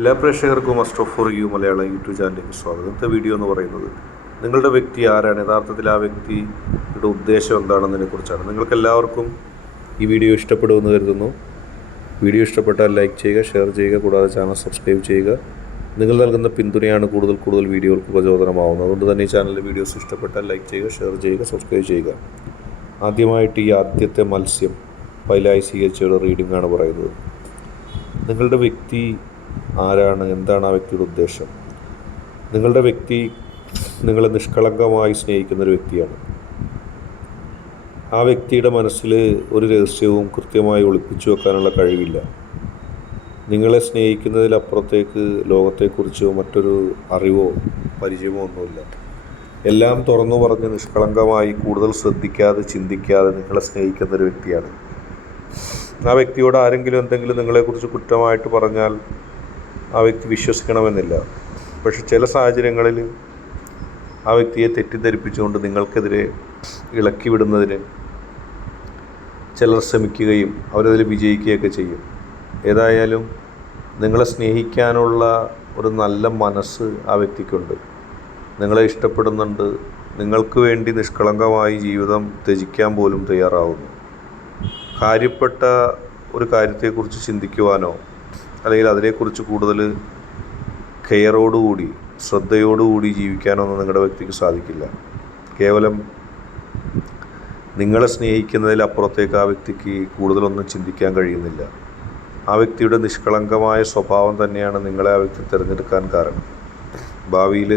എല്ലാ പ്രേക്ഷകർക്കും must of for you Malayalam YouTube ചാനലിലേക്ക് സ്വാഗതം. ഇന്നത്തെ വീഡിയോ എന്ന് പറയുന്നത് നിങ്ങളുടെ വ്യക്തി ആരാണ്, യഥാർത്ഥത്തിൽ ആ വ്യക്തിയുടെ ഉദ്ദേശം എന്താണെന്നതിനെ കുറിച്ചാണ്. നിങ്ങൾക്ക് എല്ലാവർക്കും ഈ വീഡിയോ ഇഷ്ടപ്പെടുമെന്ന് കരുതുന്നു. വീഡിയോ ഇഷ്ടപ്പെട്ടാൽ ലൈക്ക് ചെയ്യുക, ഷെയർ ചെയ്യുക, കൂടാതെ ചാനൽ സബ്സ്ക്രൈബ് ചെയ്യുക. നിങ്ങൾ നൽകുന്ന പിന്തുണയാണ് കൂടുതൽ വീഡിയോകൾക്ക് പ്രചോദനമാവുന്നത്. അതുകൊണ്ട് തന്നെ ഈ ചാനലിലെ വീഡിയോസ് ഇഷ്ടപ്പെട്ടാൽ ലൈക്ക് ചെയ്യുക, ഷെയർ ചെയ്യുക, സബ്സ്ക്രൈബ് ചെയ്യുക. ആദ്യമായിട്ട് ഈ ആദ്യത്തെ മത്സ്യം പൈലായി സ്വീകരിച്ചൊരു റീഡിംഗ് ആണ് പറയുന്നത്. നിങ്ങളുടെ വ്യക്തി ആരാണ്, എന്താണ് ആ വ്യക്തിയുടെ ഉദ്ദേശം? നിങ്ങളുടെ വ്യക്തി നിങ്ങളെ നിഷ്കളങ്കമായി സ്നേഹിക്കുന്നൊരു വ്യക്തിയാണ്. ആ വ്യക്തിയുടെ മനസ്സിൽ ഒരു രഹസ്യവും കൃത്യമായി ഒളിപ്പിച്ചു വെക്കാനുള്ള കഴിവില്ല. നിങ്ങളെ സ്നേഹിക്കുന്നതിലപ്പുറത്തേക്ക് ലോകത്തെക്കുറിച്ചോ മറ്റൊരു അറിവോ പരിചയമോ ഒന്നുമില്ല. എല്ലാം തുറന്നു പറഞ്ഞ് നിഷ്കളങ്കമായി കൂടുതൽ ശ്രദ്ധിക്കാതെ ചിന്തിക്കാതെ നിങ്ങളെ സ്നേഹിക്കുന്നൊരു വ്യക്തിയാണ്. ആ വ്യക്തിയോട് ആരെങ്കിലും എന്തെങ്കിലും നിങ്ങളെക്കുറിച്ച് കുറ്റമായിട്ട് പറഞ്ഞാൽ ആ വ്യക്തി വിശ്വസിക്കണമെന്നില്ല. പക്ഷെ ചില സാഹചര്യങ്ങളിൽ ആ വ്യക്തിയെ തെറ്റിദ്ധരിപ്പിച്ചുകൊണ്ട് നിങ്ങൾക്കെതിരെ ഇളക്കി വിടുന്നതിന് ചിലർ ശ്രമിക്കുകയും അവരതിൽ വിജയിക്കുകയൊക്കെ ചെയ്യും. ഏതായാലും നിങ്ങളെ സ്നേഹിക്കാനുള്ള ഒരു നല്ല മനസ്സ് ആ വ്യക്തിക്കുണ്ട്. നിങ്ങളെ ഇഷ്ടപ്പെടുന്നുണ്ട്. നിങ്ങൾക്ക് വേണ്ടി നിഷ്കളങ്കമായി ജീവിതം ത്യജിക്കാൻ പോലും തയ്യാറാവുന്നു. കാര്യപ്പെട്ട ഒരു കാര്യത്തെക്കുറിച്ച് ചിന്തിക്കുവാനോ അല്ലെങ്കിൽ അതിനെക്കുറിച്ച് കൂടുതൽ കെയറോടുകൂടി ശ്രദ്ധയോടുകൂടി ജീവിക്കാനൊന്നും നിങ്ങളുടെ വ്യക്തിക്ക് സാധിക്കില്ല. കേവലം നിങ്ങളെ സ്നേഹിക്കുന്നതിലപ്പുറത്തേക്ക് ആ വ്യക്തിക്ക് കൂടുതലൊന്നും ചിന്തിക്കാൻ കഴിയുന്നില്ല. ആ വ്യക്തിയുടെ നിഷ്കളങ്കമായ സ്വഭാവം തന്നെയാണ് നിങ്ങളെ ആ വ്യക്തി തിരഞ്ഞെടുക്കാൻ കാരണം. ഭാവിയിൽ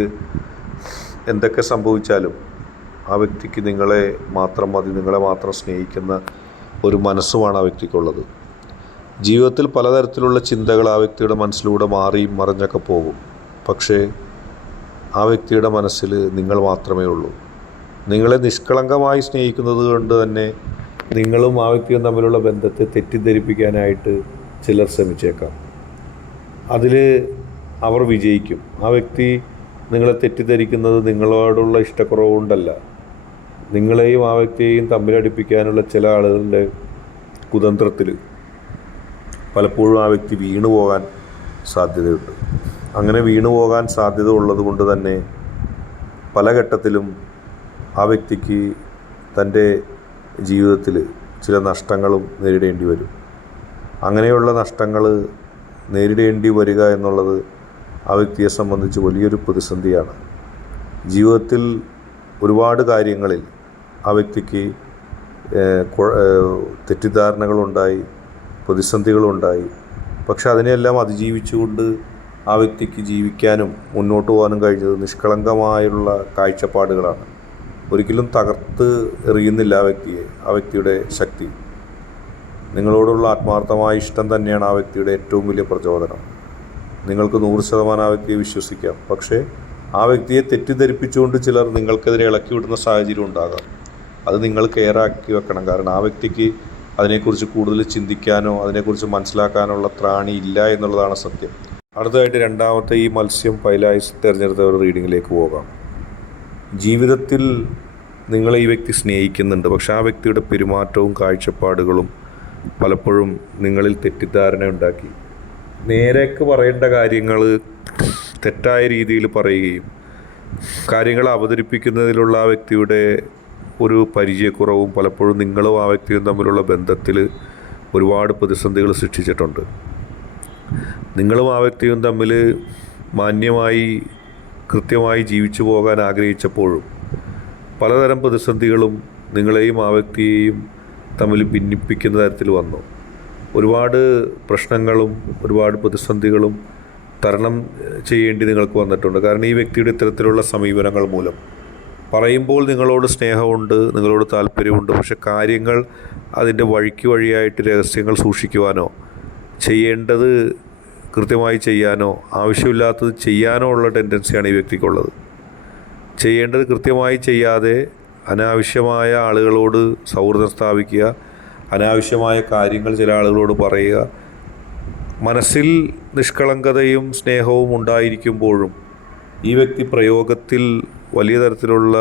എന്തൊക്കെ സംഭവിച്ചാലും ആ വ്യക്തിക്ക് നിങ്ങളെ മാത്രം മതി, നിങ്ങളെ മാത്രം സ്നേഹിക്കുന്ന ഒരു മനസ്സുമാണ് ആ വ്യക്തിക്കുള്ളത്. ജീവിതത്തിൽ പലതരത്തിലുള്ള ചിന്തകൾ ആ വ്യക്തിയുടെ മനസ്സിലൂടെ മാറിയും മറിഞ്ഞൊക്കെ പോകും. പക്ഷേ ആ വ്യക്തിയുടെ മനസ്സിൽ നിങ്ങൾ മാത്രമേ ഉള്ളൂ. നിങ്ങളെ നിഷ്കളങ്കമായി സ്നേഹിക്കുന്നത് കൊണ്ട് തന്നെ നിങ്ങളും ആ വ്യക്തിയും തമ്മിലുള്ള ബന്ധത്തെ തെറ്റിദ്ധരിപ്പിക്കാനായിട്ട് ചിലർ ശ്രമിച്ചേക്കാം. അതിൽ അവർ വിജയിക്കും. ആ വ്യക്തി നിങ്ങളെ തെറ്റിദ്ധരിക്കുന്നത് നിങ്ങളോടുള്ള ഇഷ്ടക്കുറവ് കൊണ്ടല്ല. നിങ്ങളെയും ആ വ്യക്തിയെയും തമ്മിലടിപ്പിക്കാനുള്ള ചില ആളുകളുടെ കുതന്ത്രത്തിൽ പലപ്പോഴും ആ വ്യക്തി വീണുപോകാൻ സാധ്യതയുണ്ട്. അങ്ങനെ വീണുപോകാൻ സാധ്യത ഉള്ളത് കൊണ്ട് തന്നെ പല ഘട്ടത്തിലും ആ വ്യക്തിക്ക് തൻ്റെ ജീവിതത്തിൽ ചില നഷ്ടങ്ങളും നേരിടേണ്ടി വരും. അങ്ങനെയുള്ള നഷ്ടങ്ങൾ നേരിടേണ്ടി വരിക എന്നുള്ളത് ആ വ്യക്തിയെ സംബന്ധിച്ച് വലിയൊരു പ്രതിസന്ധിയാണ്. ജീവിതത്തിൽ ഒരുപാട് കാര്യങ്ങളിൽ ആ വ്യക്തിക്ക് തെറ്റിദ്ധാരണകളുണ്ടായി, പ്രതിസന്ധികളുണ്ടായി. പക്ഷെ അതിനെല്ലാം അതിജീവിച്ചുകൊണ്ട് ആ വ്യക്തിക്ക് ജീവിക്കാനും മുന്നോട്ട് പോകാനും കഴിഞ്ഞത് നിഷ്കളങ്കമായുള്ള കാഴ്ചപ്പാടുകളാണ്. ഒരിക്കലും തകർത്ത് എറിയുന്നില്ല ആ വ്യക്തിയുടെ ശക്തി. നിങ്ങളോടുള്ള ആത്മാർത്ഥമായ ഇഷ്ടം തന്നെയാണ് ആ വ്യക്തിയുടെ ഏറ്റവും വലിയ പ്രചോദനം. നിങ്ങൾക്ക് 100% ആ വ്യക്തിയെ വിശ്വസിക്കാം. പക്ഷേ ആ വ്യക്തിയെ തെറ്റിദ്ധരിപ്പിച്ചുകൊണ്ട് ചിലർ നിങ്ങൾക്കെതിരെ ഇളക്കി വിടുന്ന സാഹചര്യം ഉണ്ടാകാം. അത് നിങ്ങൾ കെയറാക്കി വെക്കണം. കാരണം ആ വ്യക്തിക്ക് അതിനെക്കുറിച്ച് കൂടുതൽ ചിന്തിക്കാനോ അതിനെക്കുറിച്ച് മനസ്സിലാക്കാനുള്ള ത്രാണി ഇല്ല എന്നുള്ളതാണ് സത്യം. അടുത്തതായിട്ട് രണ്ടാമത്തെ ഈ മത്സ്യം പൈലായി തിരഞ്ഞെടുത്ത ഒരു റീഡിങ്ങിലേക്ക് പോകാം. ജീവിതത്തിൽ നിങ്ങളെ ഈ വ്യക്തി സ്നേഹിക്കുന്നുണ്ട്. പക്ഷേ ആ വ്യക്തിയുടെ പെരുമാറ്റവും കാഴ്ചപ്പാടുകളും പലപ്പോഴും നിങ്ങളിൽ തെറ്റിദ്ധാരണ ഉണ്ടാക്കി. നേരേക്ക് പറയേണ്ട കാര്യങ്ങൾ തെറ്റായ രീതിയിൽ പറയുകയും കാര്യങ്ങൾ അവതരിപ്പിക്കുന്നതിലുള്ള ആ വ്യക്തിയുടെ ഒരു പരിചയക്കുറവും പലപ്പോഴും നിങ്ങളും ആ വ്യക്തിയും തമ്മിലുള്ള ബന്ധത്തിൽ ഒരുപാട് പ്രതിസന്ധികൾ സൃഷ്ടിച്ചിട്ടുണ്ട്. നിങ്ങളും ആ വ്യക്തിയും തമ്മിൽ മാന്യമായി കൃത്യമായി ജീവിച്ചു പോകാൻ ആഗ്രഹിച്ചപ്പോഴും പലതരം പ്രതിസന്ധികളും നിങ്ങളെയും ആ വ്യക്തിയെയും തമ്മിൽ ഭിന്നിപ്പിക്കുന്ന തരത്തിൽ വന്നു. ഒരുപാട് പ്രശ്നങ്ങളും ഒരുപാട് പ്രതിസന്ധികളും തരണം ചെയ്യേണ്ടി നിങ്ങൾക്ക് വന്നിട്ടുണ്ട്. കാരണം ഈ വ്യക്തിയുടെ ഇത്തരത്തിലുള്ള സമീപനങ്ങൾ മൂലം പറയുമ്പോൾ നിങ്ങളോട് സ്നേഹമുണ്ട്, നിങ്ങളോട് താല്പര്യമുണ്ട്. പക്ഷെ കാര്യങ്ങൾ അതിൻ്റെ വഴിയായിട്ട് രഹസ്യങ്ങൾ സൂക്ഷിക്കുവാനോ ചെയ്യേണ്ടത് കൃത്യമായി ചെയ്യാനോ ആവശ്യമില്ലാത്തത് ചെയ്യാനോ ഉള്ള ടെൻഡൻസിയാണ് ഈ വ്യക്തിക്കുള്ളത്. ചെയ്യേണ്ടത് കൃത്യമായി ചെയ്യാതെ അനാവശ്യമായ ആളുകളോട് സൗഹൃദം സ്ഥാപിക്കുക, അനാവശ്യമായ കാര്യങ്ങൾ ചില ആളുകളോട് പറയുക. മനസ്സിൽ നിഷ്കളങ്കതയും സ്നേഹവും ഉണ്ടായിരിക്കുമ്പോഴും ഈ വ്യക്തി പ്രയോഗത്തിൽ വലിയ തരത്തിലുള്ള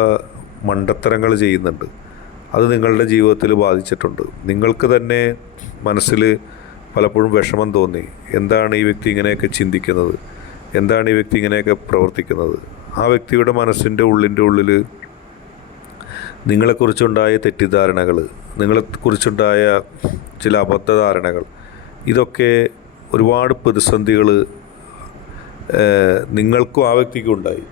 മണ്ടത്തരങ്ങൾ ചെയ്യുന്നുണ്ട്. അത് നിങ്ങളുടെ ജീവിതത്തിൽ ബാധിച്ചിട്ടുണ്ട്. നിങ്ങൾക്ക് തന്നെ മനസ്സിൽ പലപ്പോഴും വിഷമം തോന്നി. എന്താണ് ഈ വ്യക്തി ഇങ്ങനെയൊക്കെ ചിന്തിക്കുന്നത്, എന്താണ് ഈ വ്യക്തി ഇങ്ങനെയൊക്കെ പ്രവർത്തിക്കുന്നത്. ആ വ്യക്തിയുടെ മനസ്സിൻ്റെ ഉള്ളിൽ നിങ്ങളെക്കുറിച്ചുണ്ടായ തെറ്റിദ്ധാരണകൾ, നിങ്ങളെക്കുറിച്ചുണ്ടായ ചില അബദ്ധധാരണകൾ, ഇതൊക്കെ ഒരുപാട് പ്രതിസന്ധികൾ നിങ്ങൾക്കും ആ വ്യക്തിക്കും ഉണ്ടായി.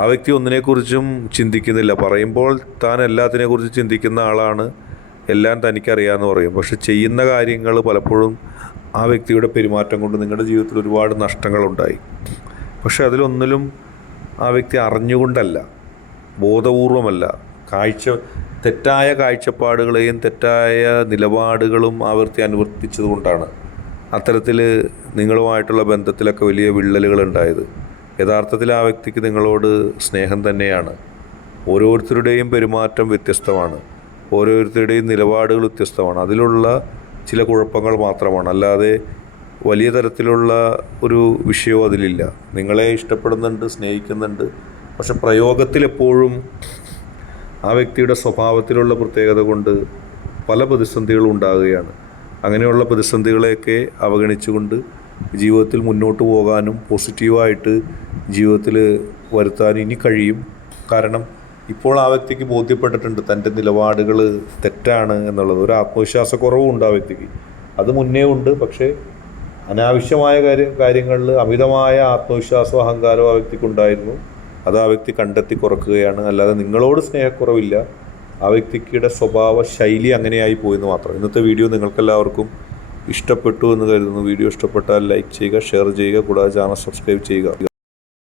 ആ വ്യക്തി ഒന്നിനെക്കുറിച്ചും ചിന്തിക്കുന്നില്ല. പറയുമ്പോൾ താൻ എല്ലാത്തിനെക്കുറിച്ച് ചിന്തിക്കുന്ന ആളാണ്, എല്ലാം തനിക്കറിയാമെന്ന് പറയും. പക്ഷെ ചെയ്യുന്ന കാര്യങ്ങൾ പലപ്പോഴും ആ വ്യക്തിയുടെ പെരുമാറ്റം കൊണ്ട് നിങ്ങളുടെ ജീവിതത്തിൽ ഒരുപാട് നഷ്ടങ്ങളുണ്ടായി. പക്ഷെ അതിലൊന്നിലും ആ വ്യക്തി അറിഞ്ഞുകൊണ്ടല്ല, ബോധപൂർവമല്ല, തെറ്റായ കാഴ്ചപ്പാടുകളെയും തെറ്റായ നിലപാടുകളും ആ വ്യക്തി അനുവർത്തിച്ചതുകൊണ്ടാണ് അത്തരത്തിൽ നിങ്ങളുമായിട്ടുള്ള ബന്ധത്തിലൊക്കെ വലിയ വിള്ളലുകൾ ഉണ്ടായത്. യഥാർത്ഥത്തിൽ ആ വ്യക്തിക്ക് നിങ്ങളോട് സ്നേഹം തന്നെയാണ്. ഓരോരുത്തരുടെയും പെരുമാറ്റം വ്യത്യസ്തമാണ്, ഓരോരുത്തരുടെയും നിലപാടുകൾ വ്യത്യസ്തമാണ്. അതിലുള്ള ചില കുഴപ്പങ്ങൾ മാത്രമാണ്, അല്ലാതെ വലിയ തരത്തിലുള്ള ഒരു വിഷയവും അതിലില്ല. നിങ്ങളെ ഇഷ്ടപ്പെടുന്നുണ്ട്, സ്നേഹിക്കുന്നുണ്ട്. പക്ഷെ പ്രയോഗത്തിലെപ്പോഴും ആ വ്യക്തിയുടെ സ്വഭാവത്തിലുള്ള പ്രത്യേകത കൊണ്ട് പല പ്രതിസന്ധികളും ഉണ്ടാകുകയാണ്. അങ്ങനെയുള്ള പ്രതിസന്ധികളെയൊക്കെ അവഗണിച്ചുകൊണ്ട് ജീവിതത്തിൽ മുന്നോട്ട് പോകാനും പോസിറ്റീവായിട്ട് ജീവിതത്തിൽ വരുത്താനും ഇനി കഴിയും. കാരണം ഇപ്പോൾ ആ വ്യക്തിക്ക് ബോധ്യപ്പെട്ടിട്ടുണ്ട് തൻ്റെ നിലപാടുകൾ തെറ്റാണ് എന്നുള്ളത്. ഒരു ആത്മവിശ്വാസക്കുറവും ഉണ്ട് ആ വ്യക്തിക്ക്, അത് മുന്നേ ഉണ്ട്. പക്ഷേ അനാവശ്യമായ കാര്യങ്ങളിൽ അമിതമായ ആത്മവിശ്വാസവും അഹങ്കാരവും ആ വ്യക്തിക്കുണ്ടായിരുന്നു. അത് ആ വ്യക്തി കണ്ടെത്തി കുറക്കുകയാണ്. അല്ലാതെ നിങ്ങളോട് സ്നേഹക്കുറവില്ല, ആ വ്യക്തിയുടെ സ്വഭാവ ശൈലി അങ്ങനെയായി പോയെന്ന് മാത്രം. ഇന്നത്തെ വീഡിയോ നിങ്ങൾക്കെല്ലാവർക്കും ഇഷ്ടപ്പെട്ടു എന്ന് കരുതുന്നു. വീഡിയോ ഇഷ്ടപ്പെട്ടാൽ ലൈക്ക് ചെയ്യുക, ഷെയർ ചെയ്യുക, കൂടാതെ ചാനൽ സബ്സ്ക്രൈബ് ചെയ്യുക.